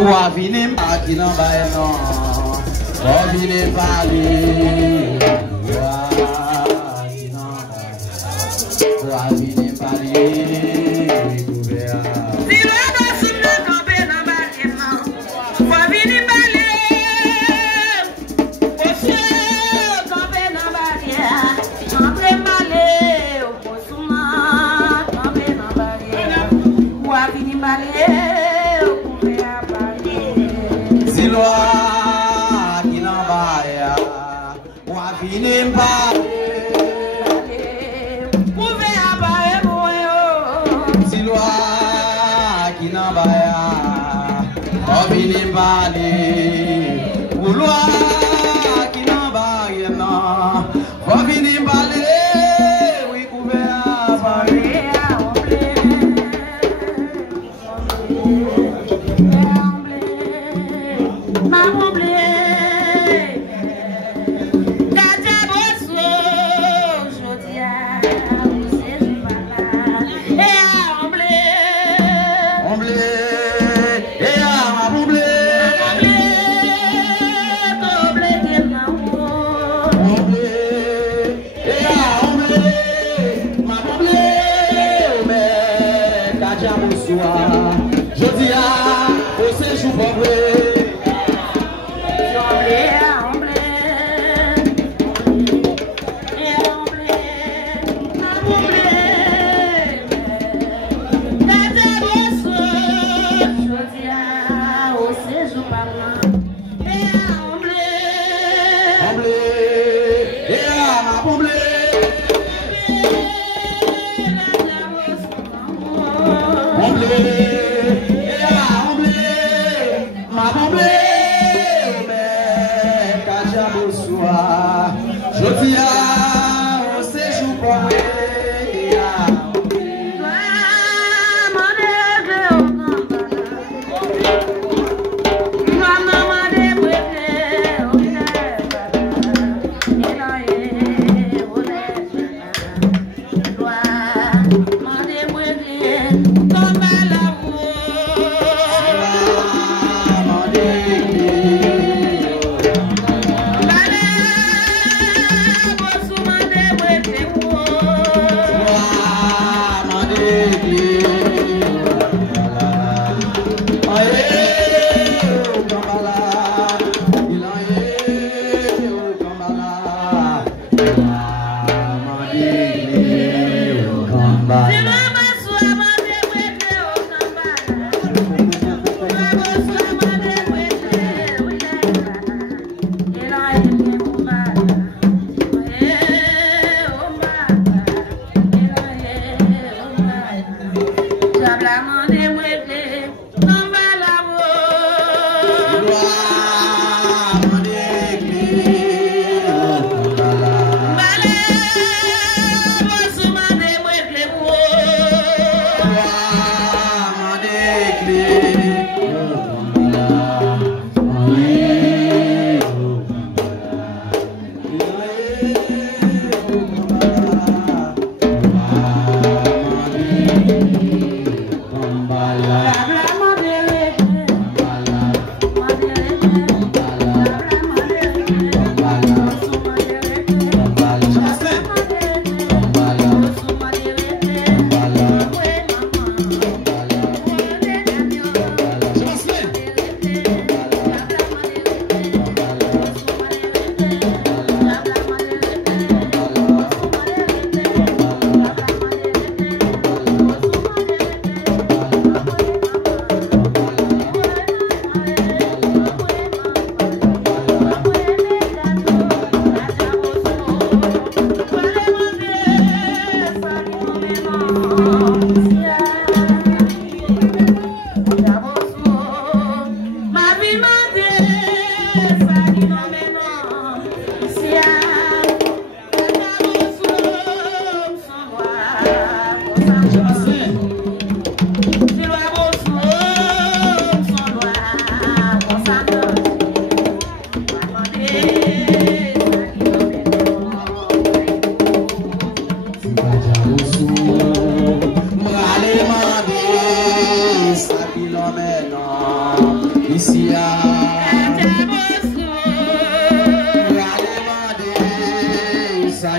Ou a venir qui n'en va non. Ou venir parler. Ou a venir parler. Si l'on a sous le campé dans ma main, ou a venir parler. Monsieur, campé dans ma main, campé malé, au posuma, campé dans ma main, ou a venir parler. Siloa qui n'en va ya, ou a fini par Siloa qui n'en va ya, ou fini par ou loi qui n'en va ya non, ou fini par oui couvert à Paris. Je dis à au séjour pauvre. Je dis à au séjour pour Oh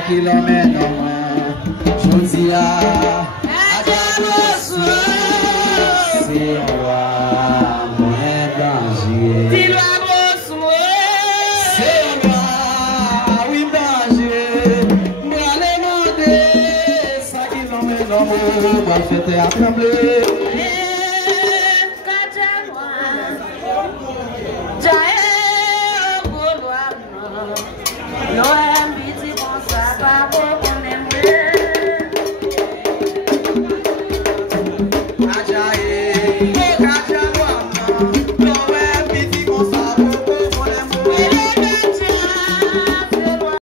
qui l'emmène en moi. Je dis à Dieu, c'est roi, mon danger. Dis-le c'est roi, oui, danger. Moi, les demander, ça qui l'emmène en moi. Moi, fête à trembler. No